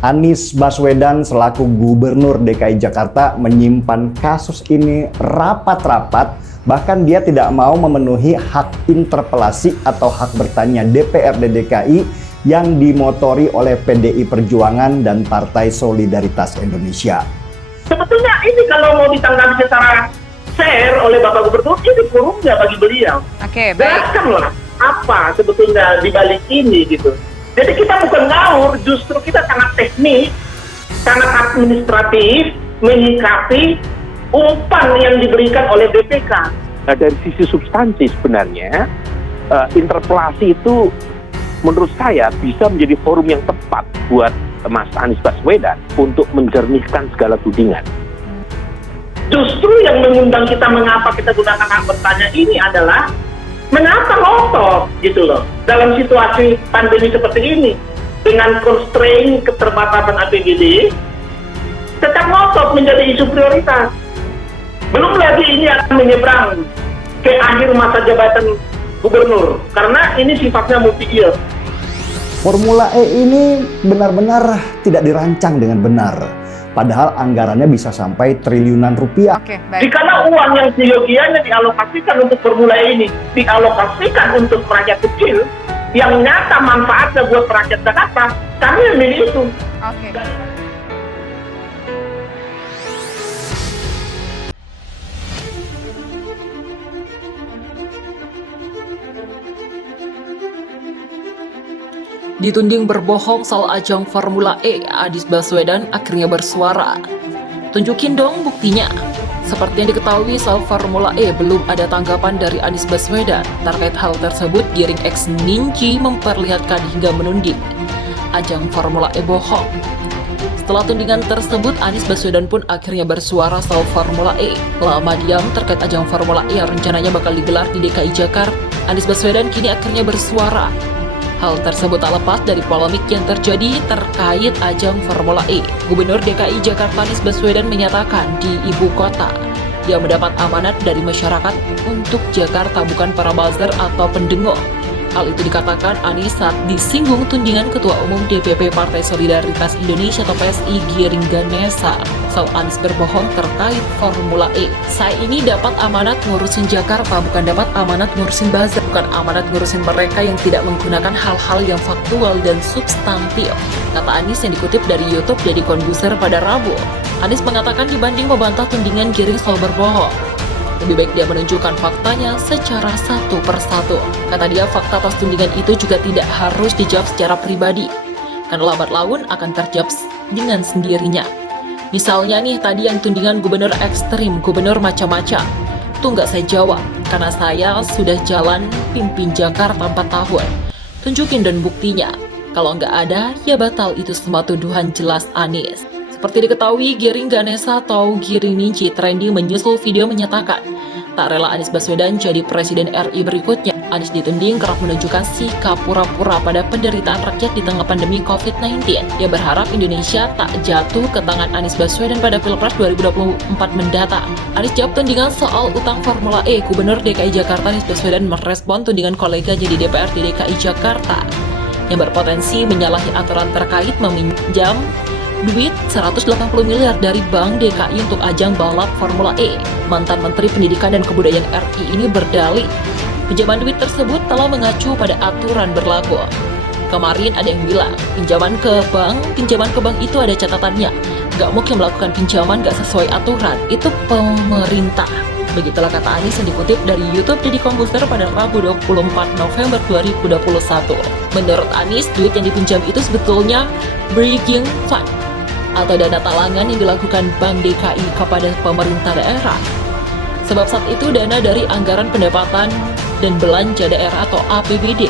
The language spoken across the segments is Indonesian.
Anies Baswedan selaku Gubernur DKI Jakarta menyimpan kasus ini rapat-rapat, bahkan dia tidak mau memenuhi hak interpelasi atau hak bertanya DPRD DKI yang dimotori oleh PDI Perjuangan dan Partai Solidaritas Indonesia. Sebetulnya ini kalau mau ditanggapi secara fair oleh Bapak Gubernur, ini forumnya bagi beliau. Oke, baik. Jelaskanlah apa sebetulnya dibalik ini gitu. Jadi kita bukan ngawur, justru kita sangat teknis, sangat administratif, menyikapi umpan yang diberikan oleh BPK. Nah, dari sisi substansi sebenarnya, interpelasi itu menurut saya bisa menjadi forum yang tepat buat Mas Anies Baswedan untuk menjernihkan segala tudingan. Justru yang mengundang kita mengapa kita gunakan hak bertanya ini adalah mengapa ngotot gitu loh dalam situasi pandemi seperti ini dengan constraint keterbatasan APBD tetap ngotot menjadi isu prioritas. Belum lagi ini akan menyeberang ke akhir masa jabatan gubernur karena ini sifatnya multi-year. Formula E ini benar-benar tidak dirancang dengan benar. Padahal anggarannya bisa sampai triliunan rupiah. Oke, baik. Jika uang yang seyogianya dialokasikan untuk Formula E ini dialokasikan untuk rakyat kecil yang nyata manfaatnya buat rakyat Jakarta, kami memilih itu. Oke. Dituding berbohong soal ajang Formula E, Anies Baswedan akhirnya bersuara. Tunjukin dong buktinya. Seperti yang diketahui soal Formula E, belum ada tanggapan dari Anies Baswedan. Terkait hal tersebut, Giring X Ninja memperlihatkan hingga menuding ajang Formula E bohong. Setelah tudingan tersebut, Anies Baswedan pun akhirnya bersuara soal Formula E. Lama diam terkait ajang Formula E yang rencananya bakal digelar di DKI Jakarta, Anies Baswedan kini akhirnya bersuara. Hal tersebut tak lepas dari polemik yang terjadi terkait ajang Formula E. Gubernur DKI Jakarta Anies Baswedan menyatakan di ibu kota dia mendapat amanat dari masyarakat untuk Jakarta, bukan para buzzer atau pendengar. Hal itu dikatakan Anies saat disinggung tudingan Ketua Umum DPP Partai Solidaritas Indonesia atau PSI Giring Ganesa soal Anies berbohong terkait Formula E. Saya ini dapat amanat ngurusin Jakarta, bukan dapat amanat ngurusin buzzer, bukan amanat ngurusin mereka yang tidak menggunakan hal-hal yang faktual dan substantif, kata Anies yang dikutip dari YouTube Deddy Corbuzier pada Rabu. Anies mengatakan dibanding membantah tudingan Giring soal berbohong, lebih baik dia menunjukkan faktanya secara satu persatu. Kata dia, fakta atas tudingan itu juga tidak harus dijawab secara pribadi, karena lambat laun akan terjawab dengan sendirinya. Misalnya nih, tadi yang tudingan gubernur ekstrim, gubernur macam-macam, itu nggak saya jawab, karena saya sudah jalan pimpin Jakarta 4 tahun. Tunjukin dan buktinya. Kalau nggak ada, ya batal itu semua tuduhan, jelas Anies. Seperti diketahui, Giring Ganesa atau Giring Ninja Trendy menyusul video menyatakan tak rela Anies Baswedan jadi Presiden RI berikutnya. Anies dituding kerap menunjukkan sikap pura-pura pada penderitaan rakyat di tengah pandemi COVID-19. Dia berharap Indonesia tak jatuh ke tangan Anies Baswedan pada Pilpres 2024 mendatang. Anies jawab tudingan soal utang Formula E. Gubernur DKI Jakarta Anies Baswedan merespon tudingan koleganya di DPRD DKI Jakarta yang berpotensi menyalahi aturan terkait meminjam duit 180 miliar dari Bank DKI untuk ajang balap Formula E. Mantan Menteri Pendidikan dan Kebudayaan RI ini berdalih pinjaman duit tersebut telah mengacu pada aturan berlaku. Kemarin ada yang bilang pinjaman ke bank itu ada catatannya. Gak mungkin melakukan pinjaman gak sesuai aturan, itu pemerintah. Begitulah kata Anies yang dikutip dari YouTube Deddy Corbuzier pada Rabu 24 November 2021. Menurut Anies, duit yang dipinjam itu sebetulnya bridging fund atau dana talangan yang dilakukan Bank DKI kepada pemerintah daerah. Sebab saat itu dana dari anggaran pendapatan dan belanja daerah atau APBD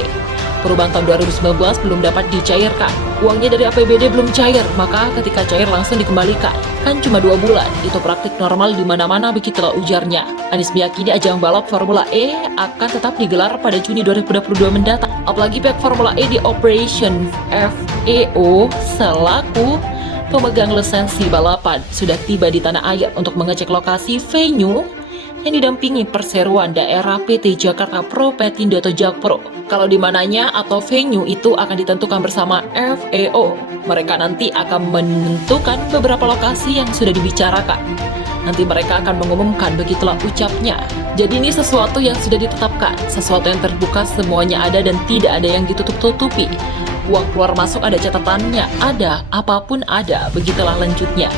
perubahan tahun 2019 belum dapat dicairkan. Uangnya dari APBD belum cair, maka ketika cair langsung dikembalikan. Kan cuma 2 bulan, itu praktik normal di mana-mana, begitulah ujarnya. Anies meyakini ajang balap Formula E akan tetap digelar pada Juni 2022 mendatang. Apalagi pihak Formula E di Operation FEO selaku pemegang lisensi balapan sudah tiba di tanah air untuk mengecek lokasi venue yang didampingi perseroan daerah PT Jakarta Pro Petindo atau Jakpro. Kalau di mananya atau venue itu akan ditentukan bersama FEO. Mereka nanti akan menentukan beberapa lokasi yang sudah dibicarakan. Nanti mereka akan mengumumkan, begitulah ucapnya. Jadi ini sesuatu yang sudah ditetapkan, sesuatu yang terbuka, semuanya ada dan tidak ada yang ditutup-tutupi. Uang keluar masuk ada catatannya, ada, apapun ada, begitulah lanjutnya.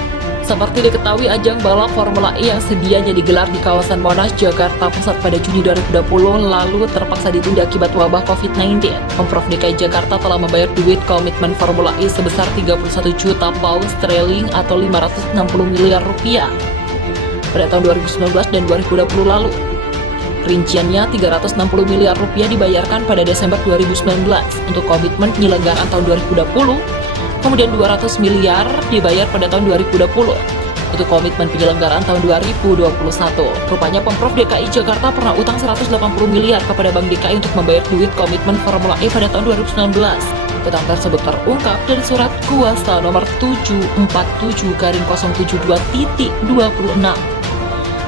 Seperti diketahui, ajang balap Formula E yang sedianya digelar di kawasan Monas, Jakarta Pusat pada Juni 2020 lalu terpaksa ditunda akibat wabah COVID-19. Pemprov DKI Jakarta telah membayar duit komitmen Formula E sebesar 31 juta pound sterling atau 560 miliar rupiah pada tahun 2019 dan 2020 lalu. Rinciannya 360 miliar rupiah dibayarkan pada Desember 2019 untuk komitmen penyelenggaraan tahun 2020. Kemudian 200 miliar dibayar pada tahun 2020 untuk komitmen penyelenggaraan tahun 2021. Rupanya Pemprov DKI Jakarta pernah utang 180 miliar kepada Bank DKI untuk membayar duit komitmen Formula E pada tahun 2019. Utang tersebut terungkap dari surat kuasa nomor 747-072.26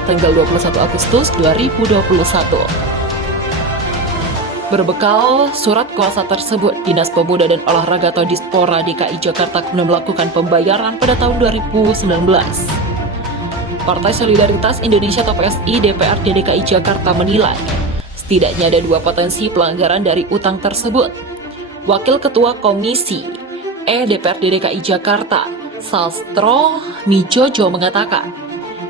tanggal 21 Agustus 2021. Berbekal surat kuasa tersebut, Dinas Pemuda dan Olahraga atau Dispora DKI Jakarta kemudian melakukan pembayaran pada tahun 2019. Partai Solidaritas Indonesia atau PSI DPRD DKI Jakarta menilai setidaknya ada dua potensi pelanggaran dari utang tersebut. Wakil Ketua Komisi DPRD DKI Jakarta, Sastro Mijojo mengatakan,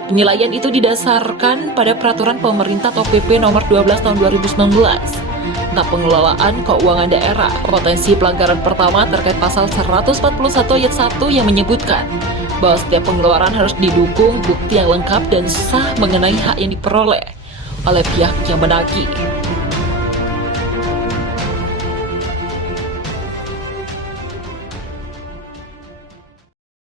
penilaian itu didasarkan pada peraturan pemerintah atau PP nomor 12 tahun 2019 tentang pengelolaan keuangan daerah. Potensi pelanggaran pertama terkait pasal 141 ayat 1 yang menyebutkan bahwa setiap pengeluaran harus didukung bukti yang lengkap dan sah mengenai hak yang diperoleh oleh pihak yang menagih.